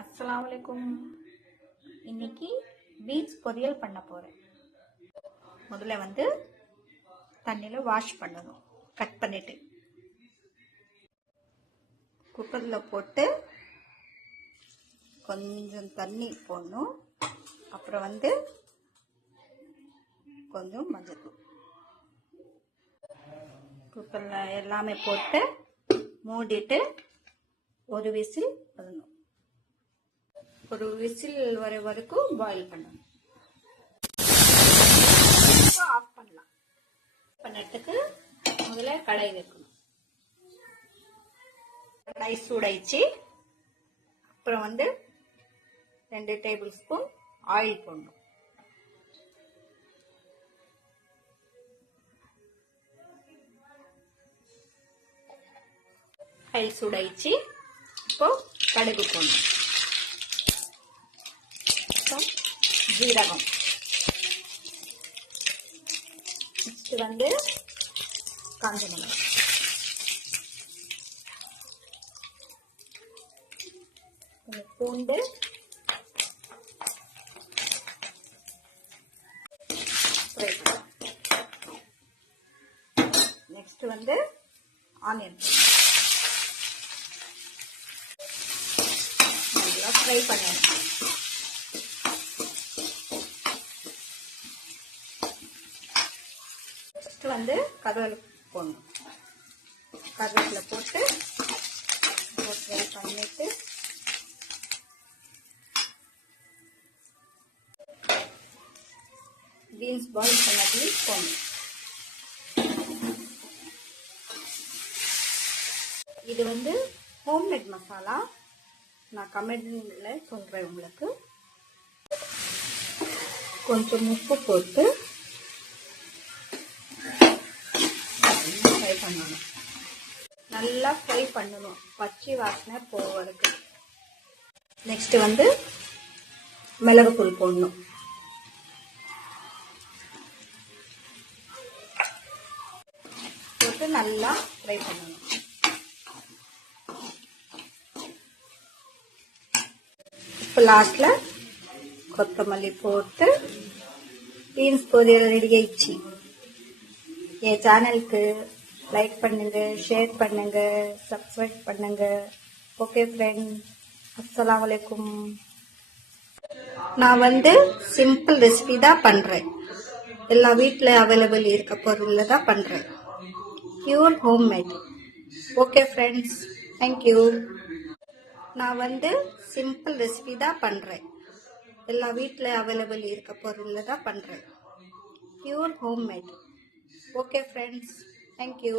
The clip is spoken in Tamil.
அஸ்ஸலாமு அலைக்கும். இன்னைக்கு பீன்ஸ் பொரியல் பண்ண போறேன். முதல்ல தண்ணியில வாஷ் பண்ணணும். கட் பண்ணிட்டு குக்கர்ல போட்டு கொஞ்சம் தண்ணி போடணும். அப்புறம் கொஞ்சம் மஞ்சள். குக்கர்ல எல்லாமே போட்டு மூடிட்டு ஒரு விசில் வரணும். ஒரு விசில் வர வரைக்கும் பாயில் பண்ணணும். ஆஃப் பண்ணலாம். பண்ணதுக்கு முதல்ல கடாய் வைக்கணும். கடாய் சூடாயிடுச்சு. அப்புறம் 2 டேபிள் ஸ்பூன் ஆயில் போடணும். ஆயில் சூடாயிடுச்சு. இப்போ கடுகு போடணும். ஜீரகம். நெக்ஸ்ட் காஞ்ச மிளகாய். பூண்டு. நெக்ஸ்ட் ஆனியன் நல்லா ஃப்ரை பண்ணணும். கருவேப்பிலை போடணும். கருவேப்பிலை போட்டு ஃப்ரை பண்ணிட்டு பீன்ஸ் பாயில் பண்ண பீன்ஸ் போடணும். இது ஹோம்மேட் மசாலா. நான் கமெண்ட்ல சொல்றேன் உங்களுக்கு. கொஞ்சம் உப்பு போட்டு பண்ணணும். நல்லா ஃப்ரை பண்ணணும். பச்சை வாசனை போவதுக்கு. நெக்ஸ்ட் மிளகுத்தூள் போடணும். போட்டு நல்லா ஃப்ரை பண்ணணும். இப்போ லாஸ்ட்ல கொத்தமல்லி போட்டு பீன்ஸ் பொரியல் ரெடி ஆயிடுச்சு. என் சேனலுக்கு லைக் பண்ணுங்க, ஷேர் பண்ணுங்க, சப்ஸ்கிரைப் பண்ணுங்க. ஓகே ஃப்ரெண்ட், அஸ்ஸலாமு அலைக்கும். நான் சிம்பிள் ரெசிபி தான் பண்றேன். எல்லா வீட்ல அவைலபிள் இருக்க பொருள்ல தான் பண்றேன். Pure homemade. Okay friends, thank you. நான் சிம்பிள் ரெசிபி தான் பண்றேன். எல்லா வீட்ல அவைலபிள் இருக்க பொருள்ல தான் பண்றேன். Pure homemade. Okay friends, thank you.